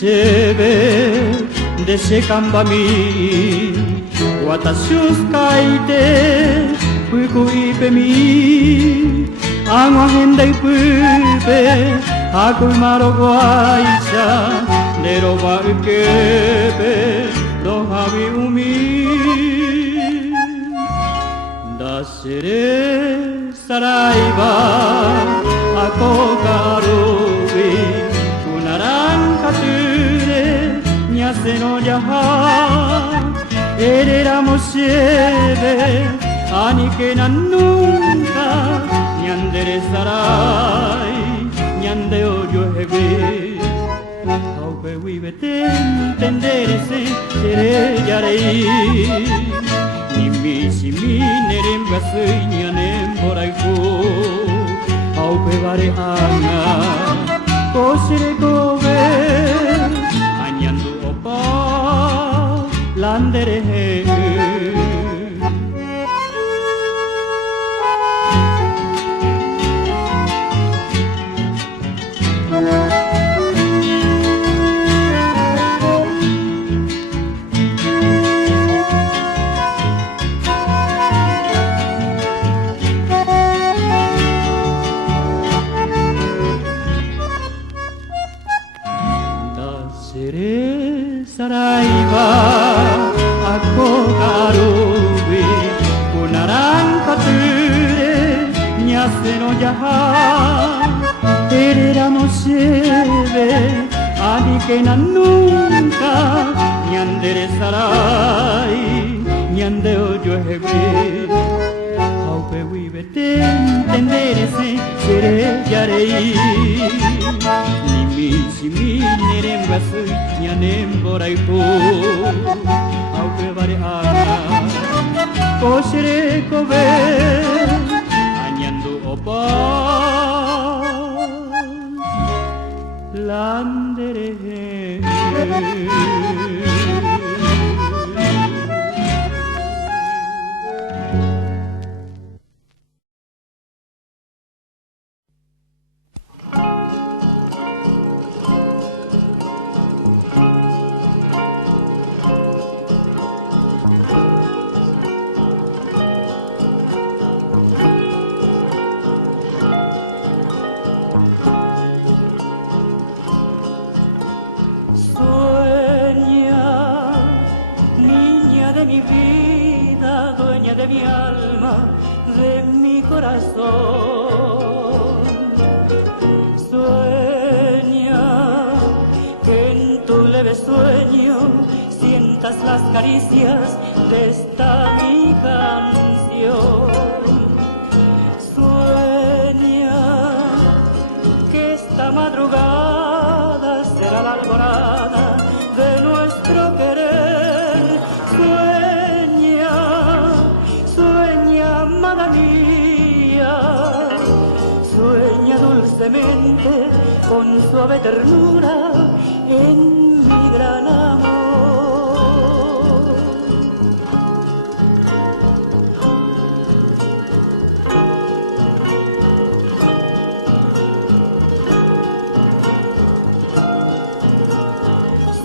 せべでせかんばみ私を書いてふくいぺみあごへんでぷべあくまろごあいちゃでろばうけべろはびうみだせれさらいばあこがろびSe no yaha éramos siete ani que nunca ñandere sarai ñande oyo hebi aupe wibete entendere se sere yarei ni mi si mi nerem gasui ñanem boraiku aupe bare anga kosire kobe landere da sere saraiba Kogarubi Unarankature Nyase no yaha Ereramos sieve Ani que nunca Nyandere sarai Nyande oyo hebi Aupe wibete Entendere se Sere yarei Nimi shimi nerem gasu Nyanem boraiku Aupe bare ana Koshere kobe Añandu opa Landere de mi alma, de mi corazón. Sueña que en tu leve sueño sientas las caricias de esta mi canción. Sueña que esta madrugada será la alborada de nuestro querer. Amada mía, sueña dulcemente con suave ternura en mi gran amor.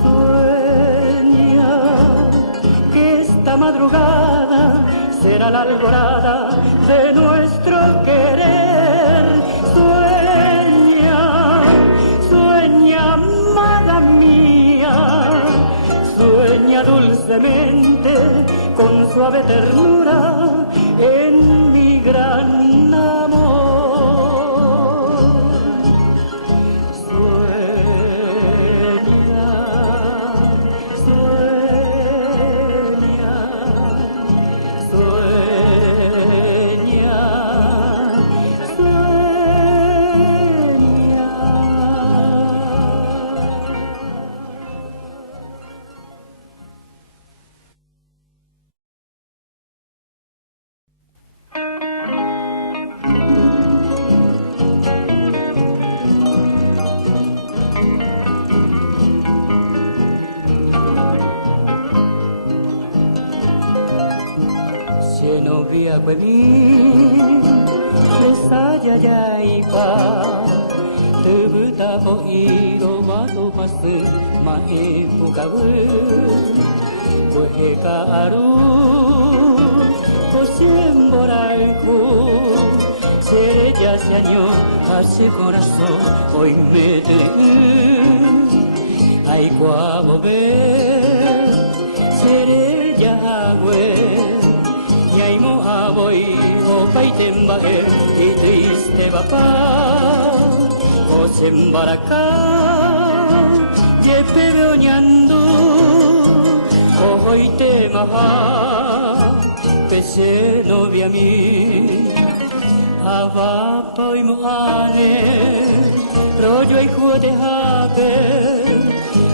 Sueña que esta madrugada será la alborada de nuestro querer. Sueña, sueña, amada mía, sueña dulcemente con suave ternura en mi gran amor. つぶたぼ色は飛ばす前向かう声があるSiempre algo seré ya señor hace corazón hoy me tengo ay cuando ve seré ya agüe y ay mo aboy o paitemba y triste papá o sembaracá ye pebeoñando hoy te maha se novia mi Hava y mohane Rojo y jude habe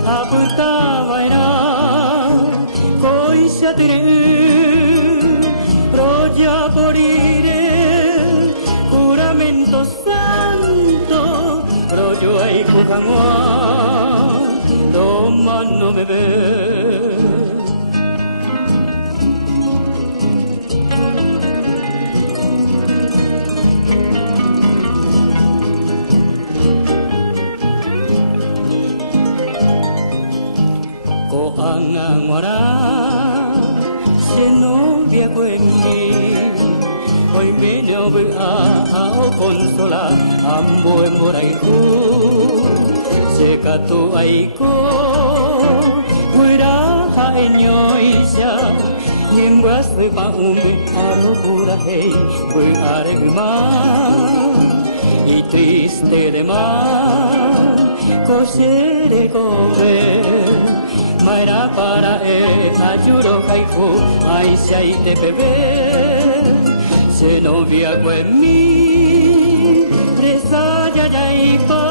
Aputa vaina Koi se atire Roja moriré Juramento santo Rojo y jujangua Toma no me ve Angangora se novia cuengi hoy me no voy a consola ambo en moraiku se katu aiko fuera haeñoisa nimbas pa aro pura hey voy a regma y triste de mar cosere comer Maera para ayuro haiku aisha y te bebé se novia con mi reza ya ya ipa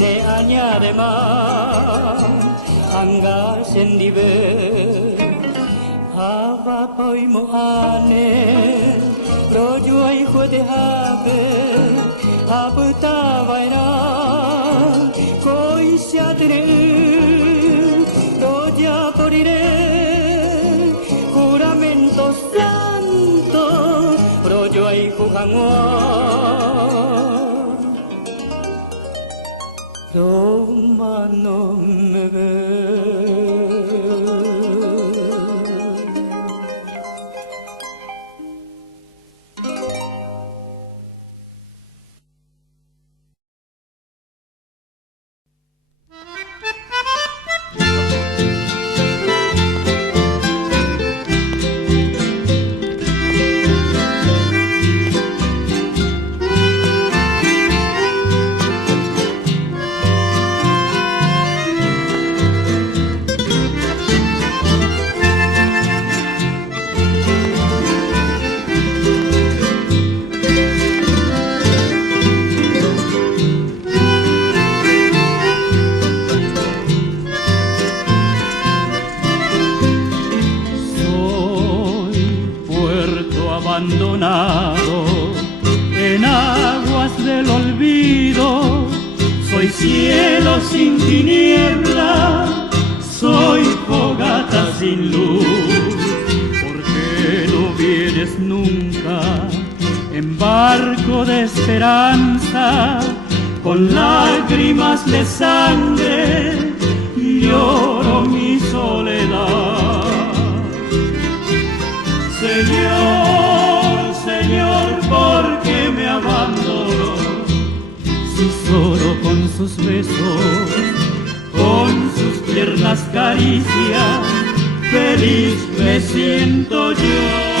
ne añade más anga sendibe hava poi mohane rojo ai jude habe aputa vaina koi se atire ya moriré, juramento santo, rollo y jujangua. Toma no me ve. Abandonado en aguas del olvido, soy cielo sin tiniebla, soy fogata sin luz. ¿Por qué no vienes nunca en barco de esperanza, con lágrimas de sangre lloro mi soledad? Señor, ¿por qué me abandonó? Si solo con sus besos, con sus tiernas caricias, feliz me siento yo.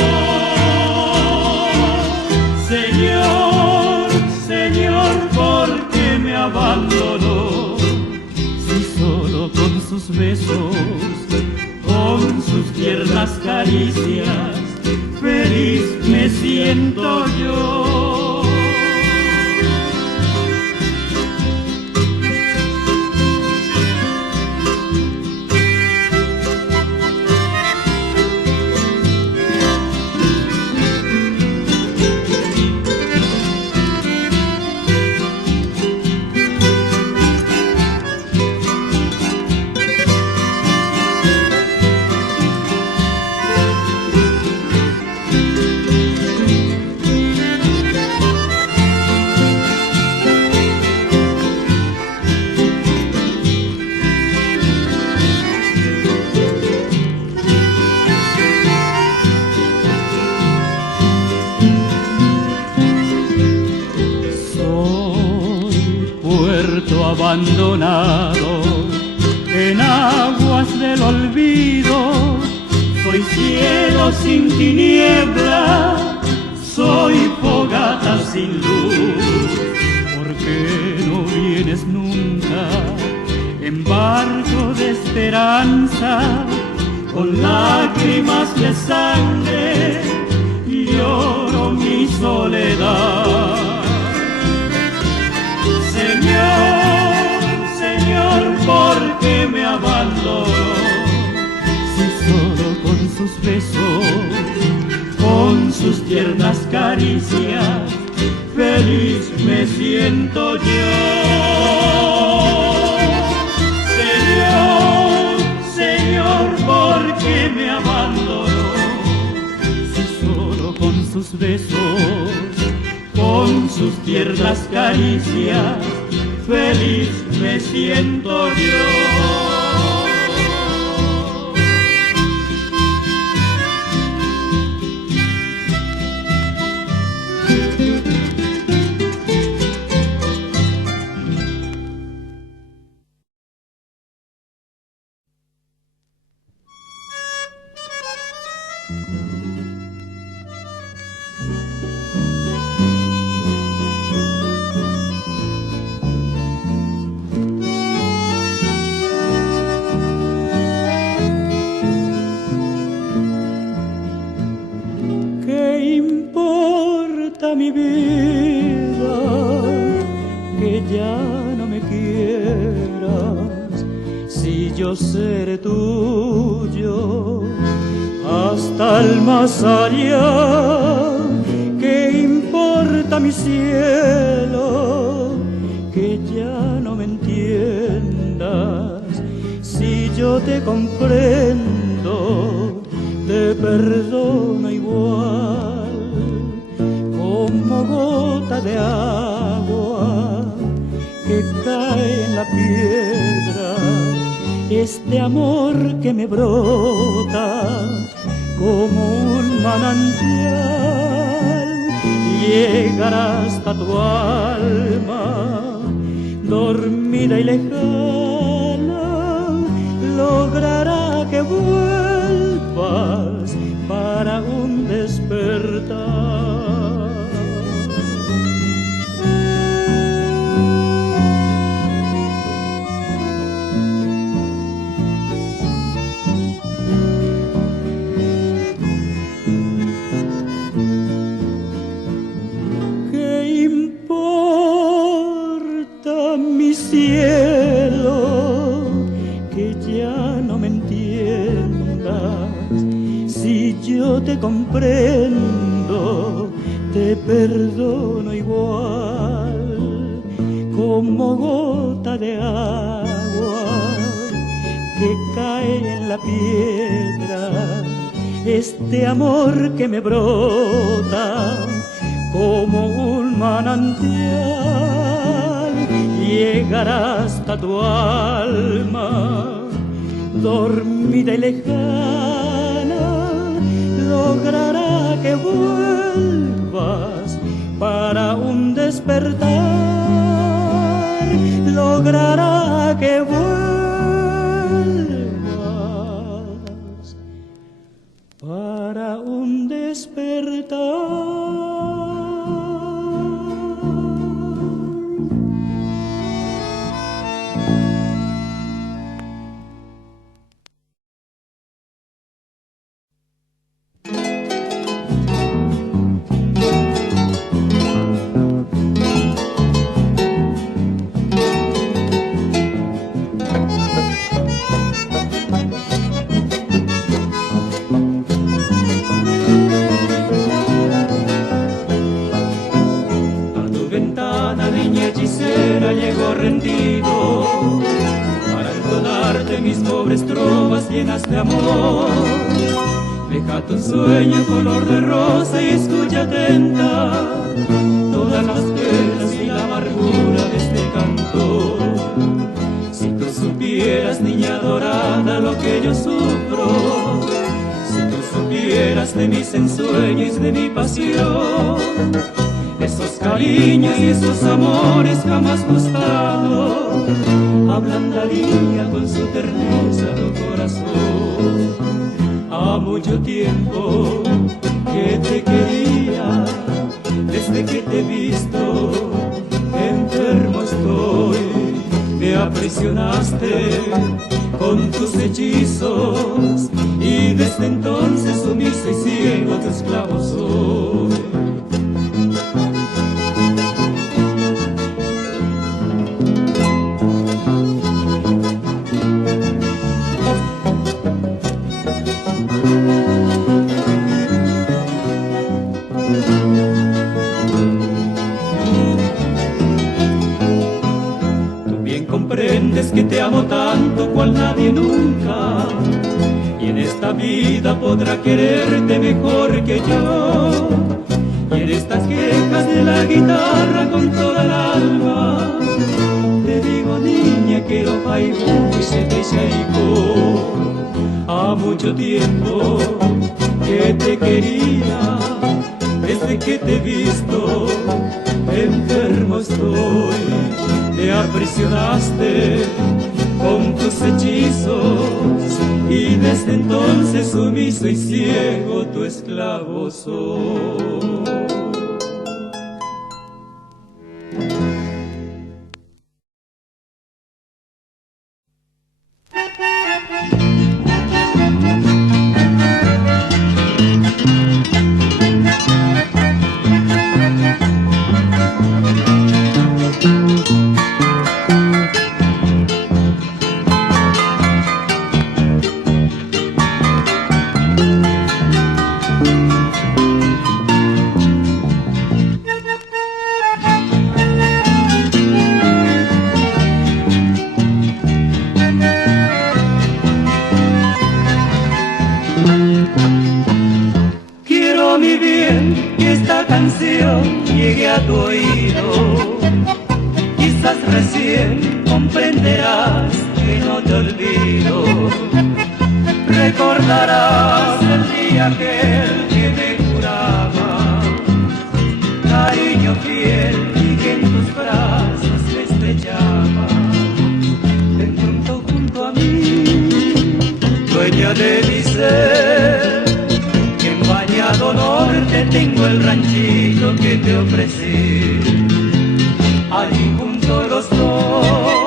Señor, ¿por qué me abandonó? Si solo con sus besos, con sus tiernas caricias, feliz me siento yo. abandonado en aguas del olvido. Soy cielo sin tiniebla, soy fogata sin luz. ¿Por qué no vienes nunca en barco de esperanza? Con lágrimas de sangre lloro mi soledad. Señor, Señor, ¿por qué me abandonó? Si solo con sus besos, con sus tiernas caricias, feliz me siento yo. Señor, Señor, ¿por qué me abandonó? Si solo con sus besos, con sus tiernas caricias, feliz me siento yo. Mi vida, que ya no me quieras, si yo seré tuyo hasta el más allá. ¿Qué importa mi cielo, que ya no me entiendas? Si yo te comprendo, te perdono igual. Como gota de agua que cae en la piedra, este amor que me brota como un manantial, llegará hasta tu alma, dormida y lejana, logrará que vuelvas para un despertar. Cielo, que ya no me entiendas, si yo te comprendo, te perdono igual. Como gota de agua que cae en la piedra, este amor que me brota como un manantial, llegará hasta tu alma, dormida y lejana, logrará que vuelvas para un despertar, logrará que vuelvas para un despertar. Llego rendido para entonarte mis pobres trovas llenas de amor. Deja tu sueño color de rosa y escucha atenta todas las penas y la amargura de este canto. Si tú supieras, niña dorada, lo que yo sufro, si tú supieras de mis ensueños, de mi pasión, esos cariños y esos amores jamás mostrados, ablandaría con su terneza tu corazón. Ha mucho tiempo que te quería, desde que te he visto, enfermo estoy. Me aprisionaste con tus hechizos y desde entonces sumiso y ciego tu esclavo soy. Que te amo tanto cual nadie nunca, y en esta vida podrá quererte mejor que yo. Y en estas quejas de la guitarra con toda el alma, te digo niña que lo paigo y se te shaiko. Ha mucho tiempo que te quería, desde que te he visto, enfermo estoy. Me aprisionaste con tus hechizos y desde entonces sumiso y ciego tu esclavo soy. Llegue a tu oído, quizás recién comprenderás que no te olvido. Recordarás el día aquel que me juraba cariño fiel y que en tus brazos me estrechaba. Ven pronto junto a mí, dueña de mi ser, que en Bañado Norte tengo el ranchito que te ofrecí. Allí junto los dos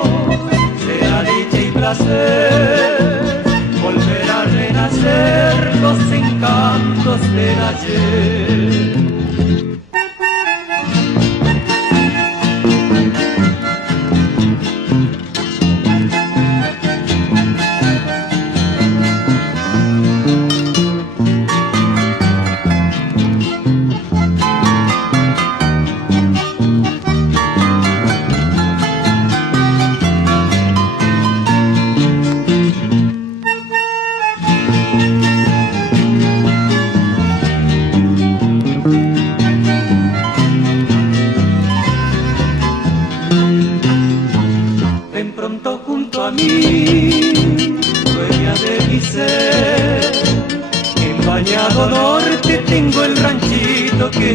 será dicha y placer volver a renacer los encantos del ayer.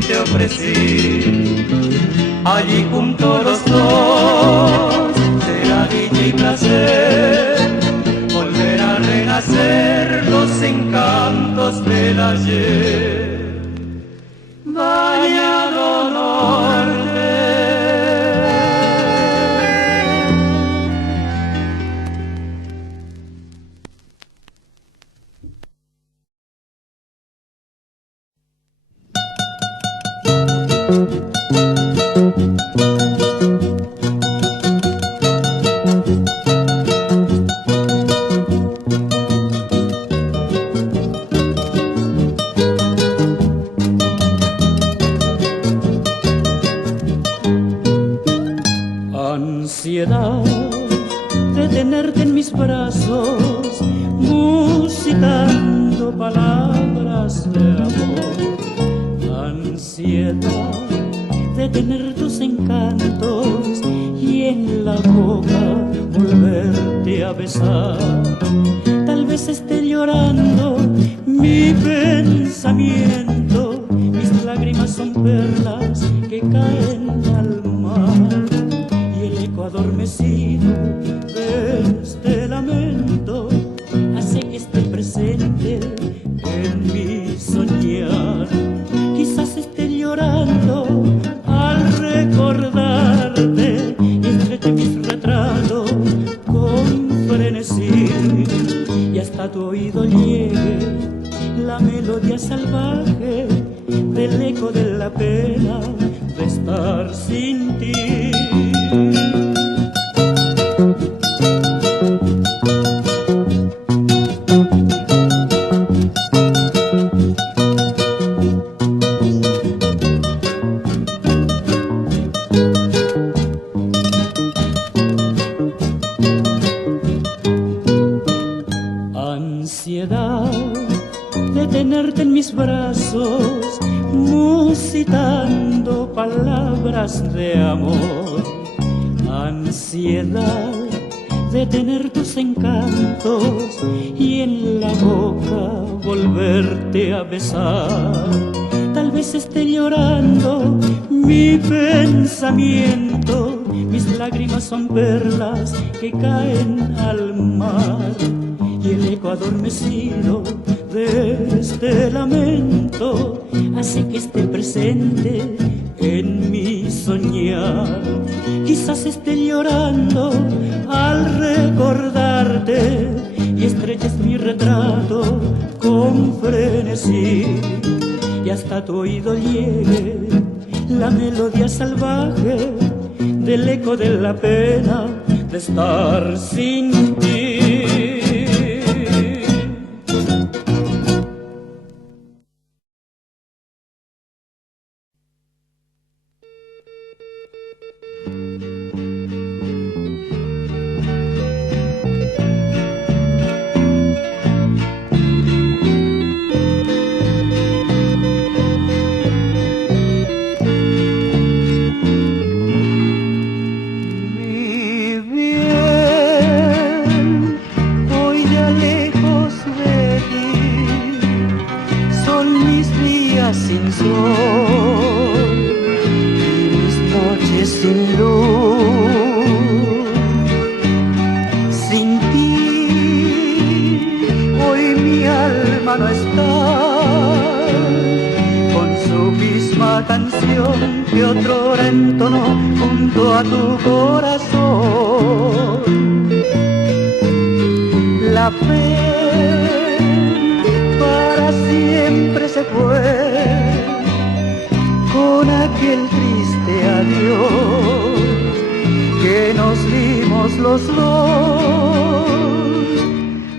Te ofrecí, allí junto a los dos será dicha y placer volver a renacer los encantos del ayer. Bañado Norte. Ansiedad de tenerte en mis brazos, musitando palabras de amor. Ansiedad de tener tus encantos y en la boca volverte a besar. Tal vez esté llorando mi pensamiento, mis lágrimas son perlas que caen al mar y el eco adormecido de este lamento hace que esté presente en mi soñar. Quizás esté llorando al recordarte y estreche mis retratos con frenesí y hasta tu oído llegue la melodía salvaje del eco de la pena de estar sin ti. Ansiedad de tenerte en mis brazos, musitando palabras de amor. Ansiedad de tener tus encantos y en la boca volverte a besar. Tal vez esté llorando mi pensamiento, mis lágrimas son perlas que caen al mar y el eco adormecido de este lamento hace que esté presente en mi soñar. Quizás esté llorando al recordarte y estreches mi retrato con frenesí y hasta tu oído llegue la melodía salvaje del eco de la pena de estar sin ti. Sin sol y mis noches sin luz, sin ti hoy mi alma no está con su misma canción que otrora entonó junto a tu corazón. La fe para siempre se fue con aquel triste adiós que nos dimos los dos.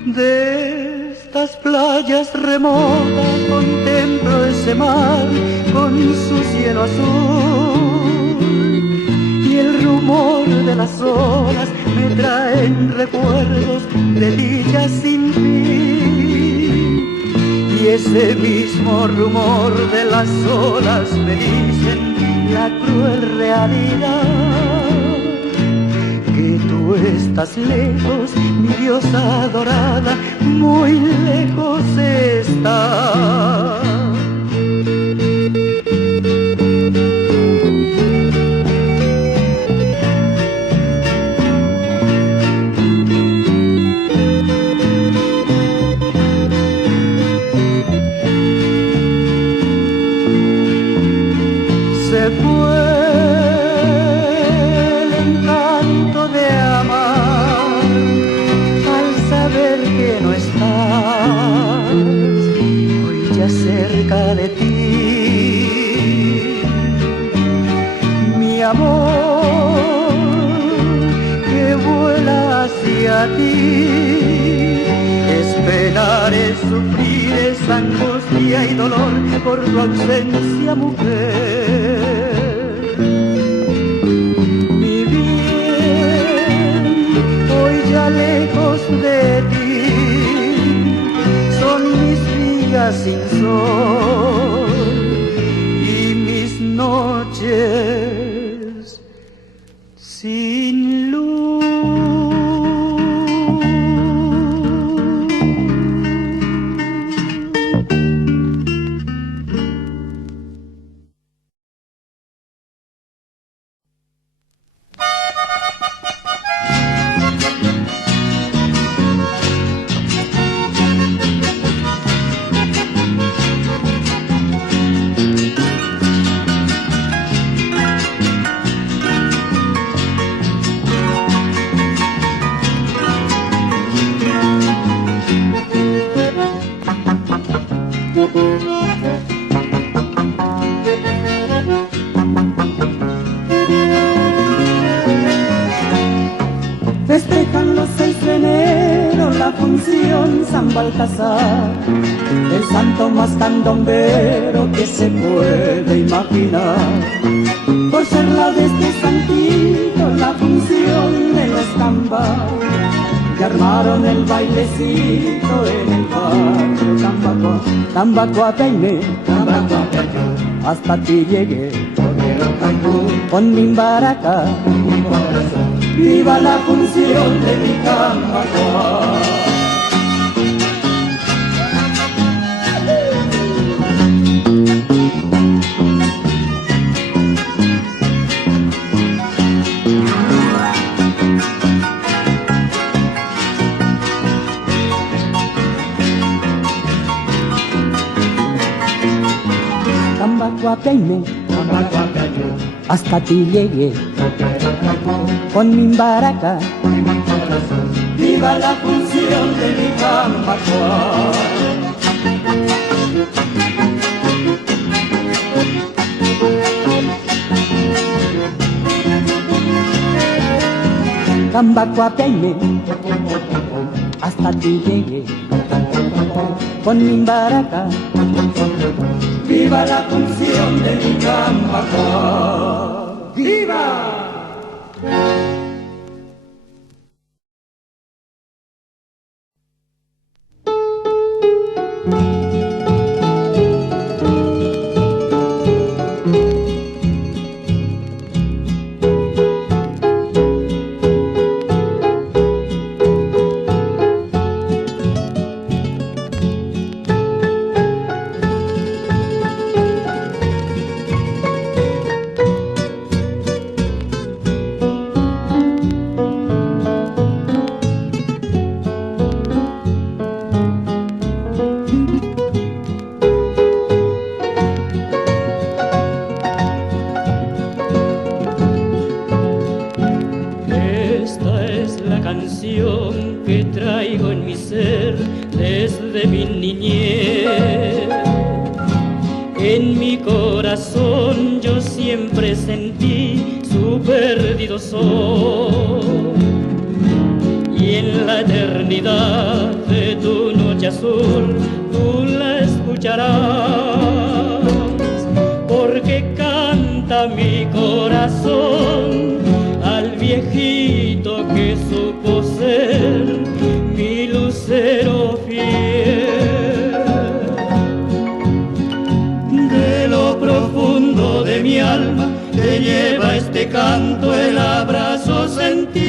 De estas playas remotas contemplo ese mar con su cielo azul y el rumor de las olas me traen recuerdos de dicha sin fin. Y ese mismo rumor de las olas me dicen la cruel realidad, que tú estás lejos, mi diosa adorada, muy lejos estás. Se fue el encanto de amar al saber que no estás hoy ya cerca de ti. Mi amor que vuela hacia ti, esperar es sufrir, es angustia y dolor por tu ausencia, mujer. Mi bien, hoy ya lejos de ti, son mis días sin sol y mis noches sin San Baltasar, el santo más candombero que se puede imaginar. Por ser la de este santito, la función de la estampa, y armaron el bailecito en el barrio Tambacoa. Tambacoa peine, Tambacoa peine, hasta ti llegué, Torero Cancún, con mi baraca, mi corazón. viva la función de mi Tambacoa. Tambacoa peine, Tambacoa peine, hasta ti llegué, Torero Cancún, con mi baraca, mi corazón. viva la función de mi Tambacoa. Tambacoa peine, hasta ti llegué, con mi baraca, viva la función de mi Tambacoa. ¡Viva! Canción que traigo en mi ser desde mi niñez. En mi corazón yo siempre sentí su perdido sol, y en la eternidad de tu noche azul tú la escucharás, porque canta mi corazón al viejito que supo ser mi lucero fiel. De lo profundo de mi alma te lleva este canto el abrazo sentido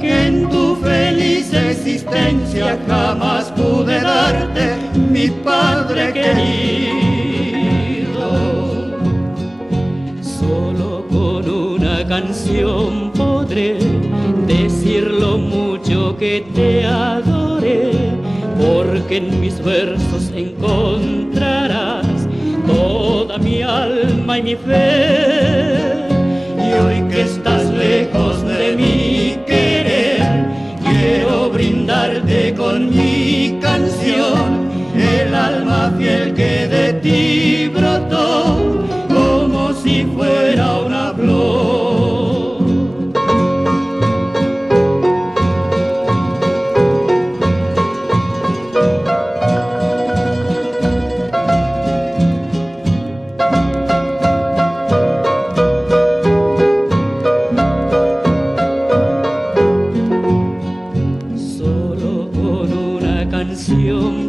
que en tu feliz existencia jamás pude darte, mi padre querido. Canción podré decir lo mucho que te adoré, porque en mis versos encontrarás toda mi alma y mi fe. Y hoy que estás lejos de mi querer, quiero brindarte con mi canción el alma fiel que de ti brotó, como si fuera una flor.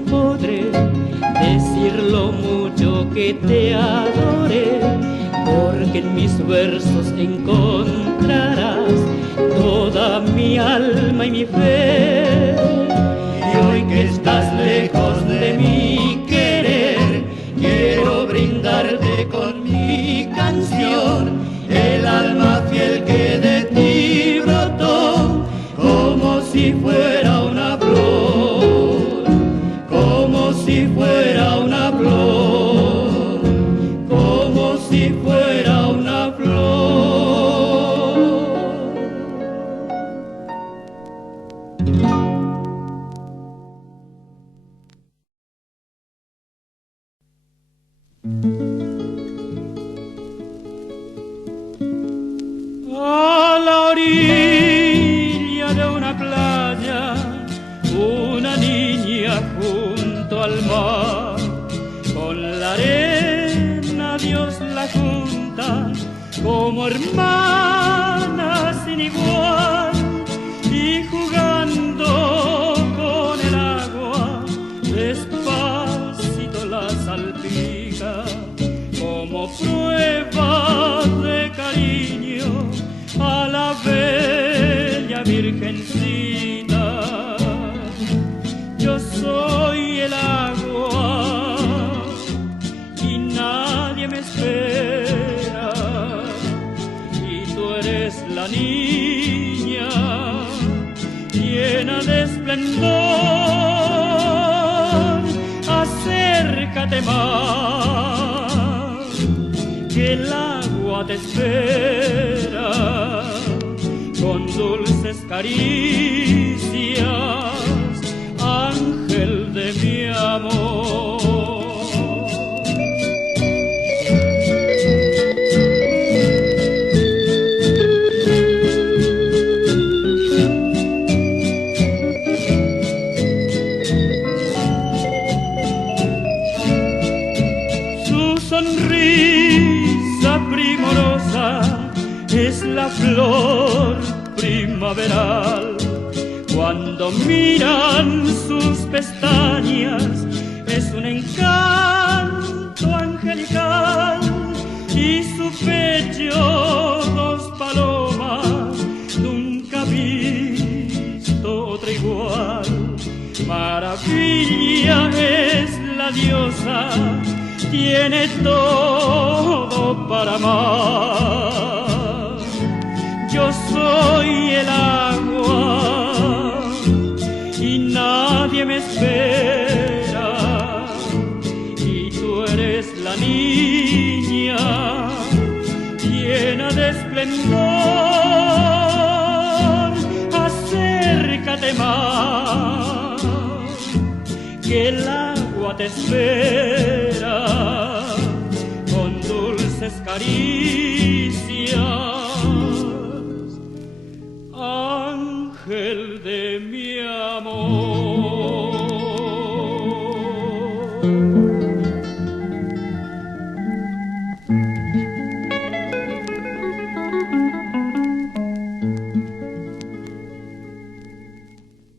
Podré decir lo mucho que te adoré, porque en mis versos encontrarás toda mi alma y mi fe. Y hoy que estás lejos de mi querer, quiero brindarte con mi canción el alma fiel que de ti brotó, como si fuera una flor, como si fuera una flor, como si fuera una flor. A la orilla de una playa Con la arena Dios la junta como hermana sin igual, y jugando con el agua despacito la salpica como prueba de cariño a la bella virgencita. Yo soy el agua y nadie me espera, y tú eres la niña llena de esplendor. Acércate más, que el agua te espera con dulces caricias, ángel de mi amor. Su sonrisa primorosa es la flor primaveral. Cuando miran sus pestañas es un encanto angelical, y su pecho dos palomas, nunca visto otra igual. Maravilla es la diosa, tiene todo para amar. Yo soy el agua y nadie me espera, y tú eres la niña llena de esplendor. Acércate más, que el agua te espera con dulces caricias,